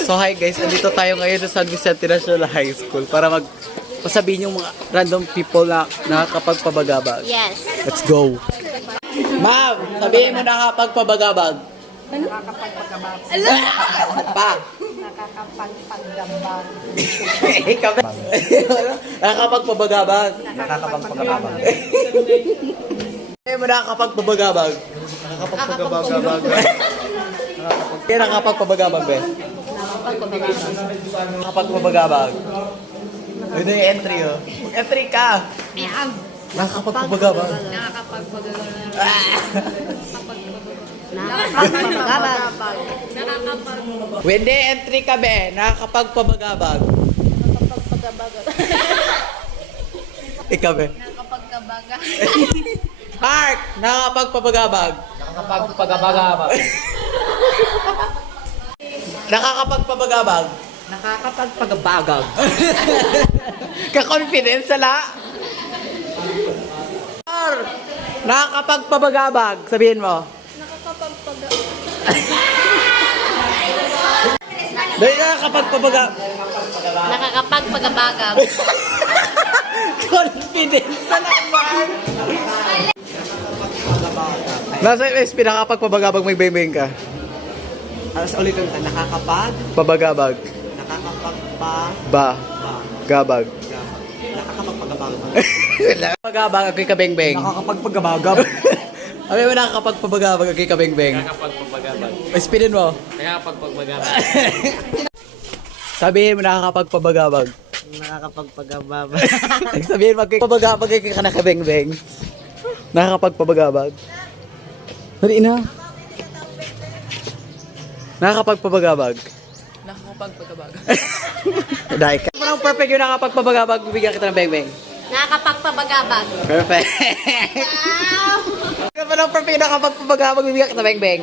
So hi guys, andito tayo ngayon sa San Vicente National High School para mag pasabihin yung mga random people na nakakapagpabagabag. Yes. Let's go! Ma'am, sabihin mo nakakapagpabagabag. Ano pa? Nakakapagpaggambang. Ikaw ba? Nakakapagpabagabag. Nakakapagpagabang. Sabihin mo nakakapagpabagabag. Nakakapagpagabang. Kaya nakakapagpabagabag, be? Nakakapagpabagabag. Yun na yung entry, oh. Entry ka! Nakakapagpabagabag. Nakakapagpabagabag. Wendy, entry ka, be. Nakakapagpabagabag. Ikaw, be. Nakakapagkabaga. Mark! Nakakapagpabagabag. Nakakapagpagabagabang. Nakakapagpabagabag. Nakakapagpagabagag. Ka-confidence sala. Mar! Nakakapagpabagabag. Sabihin mo. Dahil nakakapagpabagabag. Nakakapagpagabagab. Confidence sala, Mark! Nasa SP, nakakapagpabagabag may beng ka. Alas ulit yung nakakapag, Pabagabag. nakakapagpa, Ba. ba, Gabag. nakakapagpagabagab. Pagabag, ako'y kabeng-beng. Nakakapagpagabagab. Abi mo nakakapagpabagabag, ako'y kabeng-beng. Nakakapagpagabag. Spinin mo. Nakakapagpagabagab. Sabihin mo nakakapagpabagabag. Nakakapagpagabagab. Sabihin mo, pabagabag kay ka nakabeng-beng. Nakakapagpabagabag. Dali na. Nakakapagpabagabag. Nakakapagpagabag. Dahil ka. Parang perfect yung nakakapagpabagabag, bibigyan kita ng beng-beng. Nakakapagpabagabag. Perfect. Parang perfect yung nakakapagpabagabag, bibigyan kita ng beng-beng.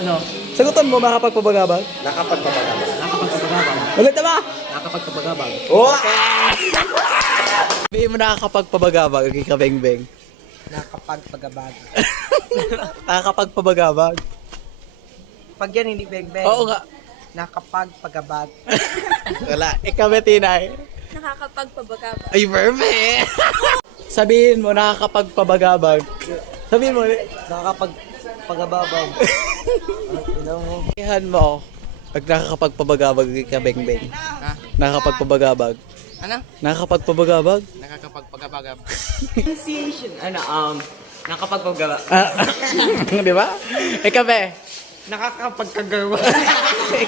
Ano? Sagutan mo, nakakapagpabagabag. Nakakapagpagabag. Nakakapagpagabag. Ulit na ba? Nakakapagpagabag. Oh! Sabihin mo nakakapagpabagabag, kay ka beng-beng. Nakakapagpagabag. Nakakapagpabagabag. Pag yan hindi beng-beng. Oo nga. Nakakapagpagabag. Wala. Ikaw, Betinay. Nakakapagpabagabag. Ay, perfect! Sabihin mo, nakakapagpabagabag. Sabihin mo, Nakakapagpagababag. Ano mo? ihan mo, pag nakakapagpabagabag ka beng-beng. Ha? Nakakapagpabagabag. Ano? Nakakapagpabagabag? Nakakapagpagabagab. Pronunciation. Ano, um, nakakapagpagabag. Ah, di ba? Ikaw, be. Nakakapagkagawa.